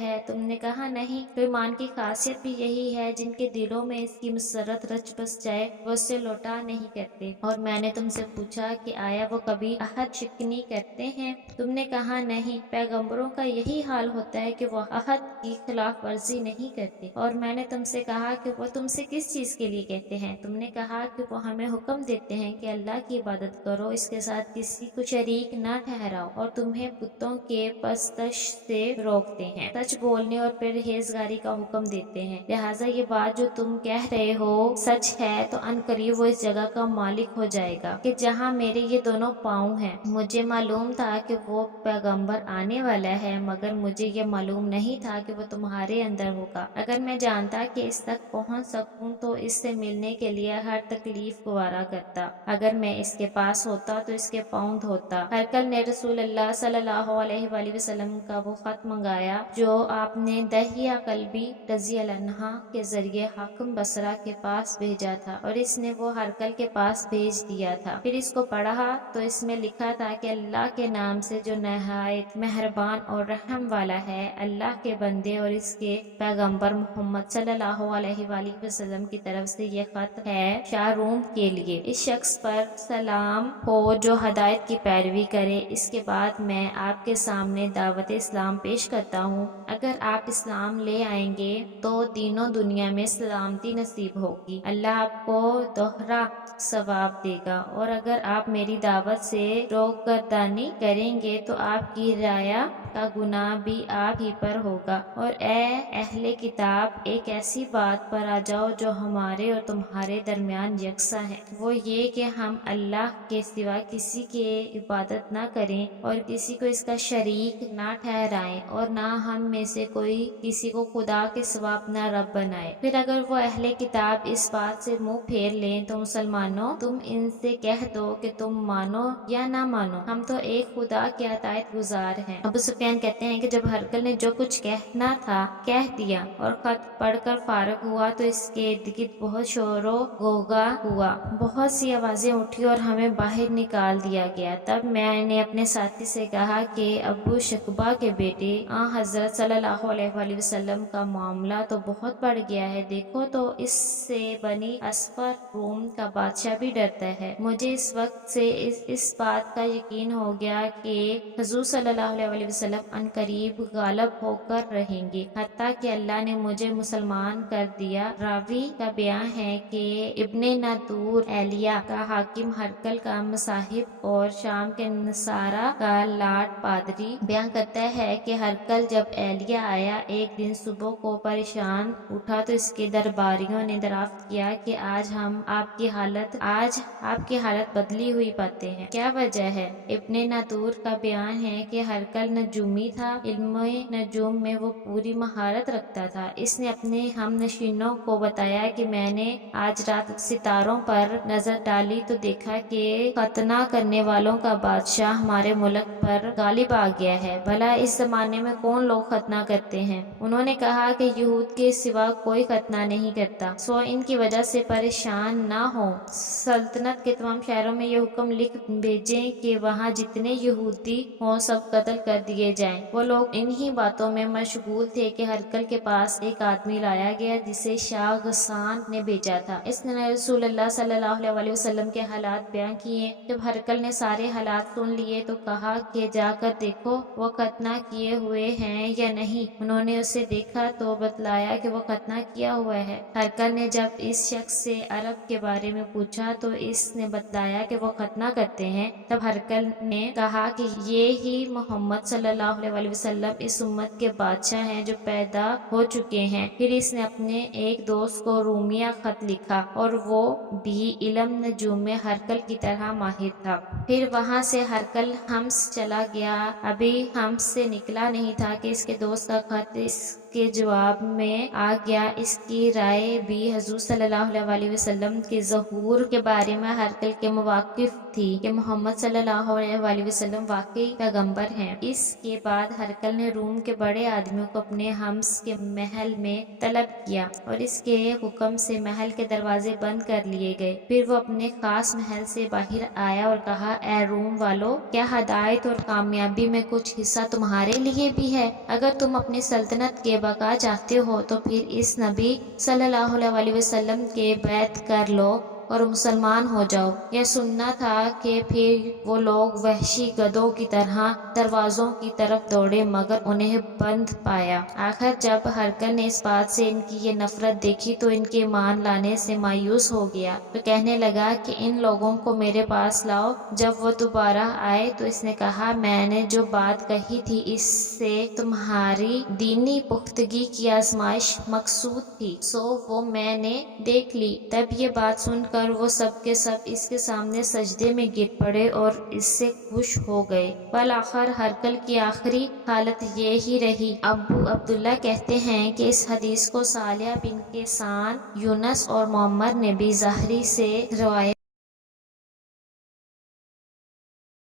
ہے؟ تم نے کہا نہیں، تو ایمان کی خاصیت بھی یہی ہے، جن کے دلوں میں اس کی مسرت رچ بس جائے وہ اس سے لوٹا نہیں کرتے۔ اور میں نے تم سے پوچھا کہ آیا وہ کبھی عہد شکنی کرتے ہیں؟ تم نے کہا نہیں، پیغمبروں کا یہی حال ہوتا ہے کہ وہ عہد کی خلاف ورزی نہیں کرتے۔ اور میں نے تم سے کہا کہ وہ تم سے کس چیز کے لیے کہتے ہیں؟ تم نے کہا کہ وہ ہمیں حکم دیتے ہیں کہ اللہ کی عبادت کرو، اس کے ساتھ کسی کو شریک نہ ٹھہراؤ، اور تمہیں بتوں کے پرستش سے روکتے ہیں، سچ بولنے اور پرہیزگاری کا حکم دیتے ہیں۔ لہٰذا یہ بات جو تم کہہ رہے ہو سچ ہے تو ان قریب وہ اس جگہ کا مالک ہو جائے گا کہ جہاں میرے یہ دونوں پاؤں ہیں۔ مجھے معلوم تھا کہ وہ پیغمبر آنے والا ہے، مگر مجھے یہ معلوم نہیں تھا کہ وہ تمہارے اندر ہوگا۔ اگر میں جانتا کہ اس تک پہنچ سکوں تو اس سے ملنے کے لیے ہر تکلیف گوارا کرتا۔ اگر میں اس کے پاس ہوتا تو اس کے پاؤں دھوتا۔ ہرقل نے رسول اللہ صلی اللہ علیہ وآلہ وسلم کا وہ خط منگایا جو آپ نے دحیہ کلبی رضی اللہ عنہ کے ذریعے حاکم بصرہ کے پاس بھیجا تھا، اور اس نے وہ ہرقل کے پاس بھیج دیا تھا۔ پھر اس کو پڑھا تو اس میں لکھا تھا کہ اللہ کے نام سے جو نہایت مہربان اور رحم والا ہے، اللہ کے بندے اور اس کے پیغمبر محمد صلی اللہ علیہ وآلہ وسلم کی طرف سے یہ خط ہے شاہ روم کے لیے۔ اس شخص پر سلام ہو جو ہدایت کی پیروی کرے۔ اس کے بعد میں آپ کے سامنے دعوت اسلام پیش کرتا ہوں۔ اگر آپ اسلام لے آئیں گے تو دین و دنیا میں سلامتی نصیب ہوگی، اللہ آپ کو دوہرا ثواب دے گا، اور اگر آپ میری دعوت سے روگردانی کریں گے تو آپ کی رعایا کا گناہ بھی آپ ہی پر ہوگا۔ اور اے اہل کتاب، ایک ایسی بات پر آ جاؤ جو ہمارے اور تمہارے درمیان یکساں ہے، وہ یہ کہ ہم اللہ کے سوا کسی کی عبادت نہ کریں اور کسی کو اس کا شریک نہ ٹھہرائیں، اور نہ ہم میں سے کوئی کسی کو خدا کے سوا اپنا رب بنائے۔ پھر اگر وہ اہل کتاب اس بات سے منہ پھیر لیں تو مسلمانوں، تم ان سے کہہ دو کہ تم مانو یا نہ مانو، ہم تو ایک خدا کے اطاعت گزار ہیں۔ ابو سفیان کہتے ہیں کہ جب ہرقل نے جو کچھ کہنا تھا کہہ دیا اور خط پڑھ کر فارغ ہوا تو اس کے ارد گرد بہت شور و غوغا ہوا، بہت سی آوازیں اٹھی اور ہمیں باہر نکال دیا گیا۔ تب میں نے اپنے ساتھی سے کہا کہ ابو شکبہ کے بیٹے حضرت صلی اللہ علیہ وآلہ وسلم کا معاملہ تو بہت بڑھ گیا ہے، دیکھو تو اس سے بنی اصفر روم کا بادشاہ بھی ڈرتا ہے۔ مجھے اس وقت سے اس بات کا یقین ہو گیا کہ حضور صلی اللہ علیہ وآلہ وسلم ان قریب غالب ہو کر رہیں گے، حتیٰ کہ اللہ نے مجھے مسلمان کر دیا۔ راوی کا بیان ہے کہ ابن نادور ایلیہ کا حاکم ہرقل کا مصاحب اور شام کے نصارہ کا لاٹ پادری بیان کرتا ہے کہ ہرقل جب ایلیہ آیا ایک دن صبح کو پریشان اٹھا تو اس کے درباریوں نے دریافت کیا کہ آج آپ کی حالت بدلی ہوئی پاتے ہیں، کیا وجہ ہے؟ ابن نادور کا بیان ہے کہ ہرقل نجومی تھا، علم نجوم میں وہ پوری مہارت رکھتا تھا۔ اس نے اپنے ہم نشینوں کو بتایا کہ میں نے آج رات ستاروں پر نظر ڈالی تو دیکھا کہ ختنہ کرنے والوں کا بادشاہ ہمارے ملک پر غالب آ گیا ہے، بھلا اس زمانے میں کون لوگ ختنہ کرتے ہیں؟ انہوں نے کہا کہ یہود کے سوا کوئی ختنہ نہیں کرتا، سو ان کی وجہ سے پریشان نہ ہوں۔ سلطنت کے تمام شہروں میں یہ حکم لکھ بھیجیں کہ وہاں جتنے یہودی ہوں سب قتل کر دیے جائیں۔ وہ لوگ انہی باتوں میں مشغول تھے کہ ہرقل کے پاس ایک آدمی لایا گیا جسے شاہ غسان نے بھیجا تھا۔ اس نے رسول اللہ صلی اللہ علیہ وسلم کے حالات بیان کیے۔ جب ہرقل نے سارے حالات سن لیے تو کہا کہ جا کر دیکھو وہ ختنہ کیے ہوئے ہیں یا نہیں۔ انہوں نے اسے دیکھا تو بتلایا کہ وہ ختنہ کیا ہوا ہے۔ ہرقل نے جب اس شخص سے عرب کے بارے میں پوچھا تو اس نے بتلایا کہ وہ ختنہ کرتے ہیں۔ تب ہرقل نے کہا کہ یہ ہی محمد صلی اللہ علیہ وسلم اس امت کے بادشاہ ہیں جو پیدا ہو چکے ہیں۔ پھر اس نے اپنے ایک دوست کو رومیہ خط لکھا اور وہ بھی علم نجوم میں ہرقل کی طرح ماہر تھا۔ پھر وہاں سے ہرقل حمص چلا گیا۔ ابھی حمص سے نکلا نہیں تھا کہ اس کے دوست کا خط اس کے جواب میں آ گیا۔ اس کی رائے بھی حضور صلی اللہ علیہ وسلم کے ظہور کے بارے میں ہرقل کے مواقف تھی کہ محمد صلی اللہ علیہ وسلم واقعی پیغمبر ہیں۔ اس کے بعد ہرقل نے روم کے بڑے آدمیوں کو اپنے حمص کے محل میں طلب کیا اور اس کے حکم سے محل کے دروازے بند کر لیے گئے۔ پھر وہ اپنے خاص محل سے باہر آیا اور کہا، اے روم والو، کیا ہدایت اور کامیابی میں کچھ حصہ تمہارے لیے بھی ہے؟ اگر تم اپنی سلطنت کے بقا چاہتے ہو تو پھر اس نبی صلی اللہ علیہ وسلم کے بیعت کر لو اور مسلمان ہو جاؤ۔ یہ سننا تھا کہ پھر وہ لوگ وحشی گدھوں کی طرح دروازوں کی طرف دوڑے مگر انہیں بند پایا۔ آخر جب ہرقل نے اس بات سے ان کی یہ نفرت دیکھی تو ان کے ایمان لانے سے مایوس ہو گیا، تو کہنے لگا کہ ان لوگوں کو میرے پاس لاؤ۔ جب وہ دوبارہ آئے تو اس نے کہا، میں نے جو بات کہی تھی اس سے تمہاری دینی پختگی کی آزمائش مقصود تھی، سو وہ میں نے دیکھ لی۔ تب یہ بات سن کر وہ سب کے سب اس کے سامنے سجدے میں گر پڑے اور اس سے خوش ہو گئے۔ بالآخر ہرقل کی آخری حالت یہ ہی رہی۔ ابو عبداللہ کہتے ہیں کہ اس حدیث کو صالح بن کیسان، یونس اور معمر نے بھی ظاہری سے روایت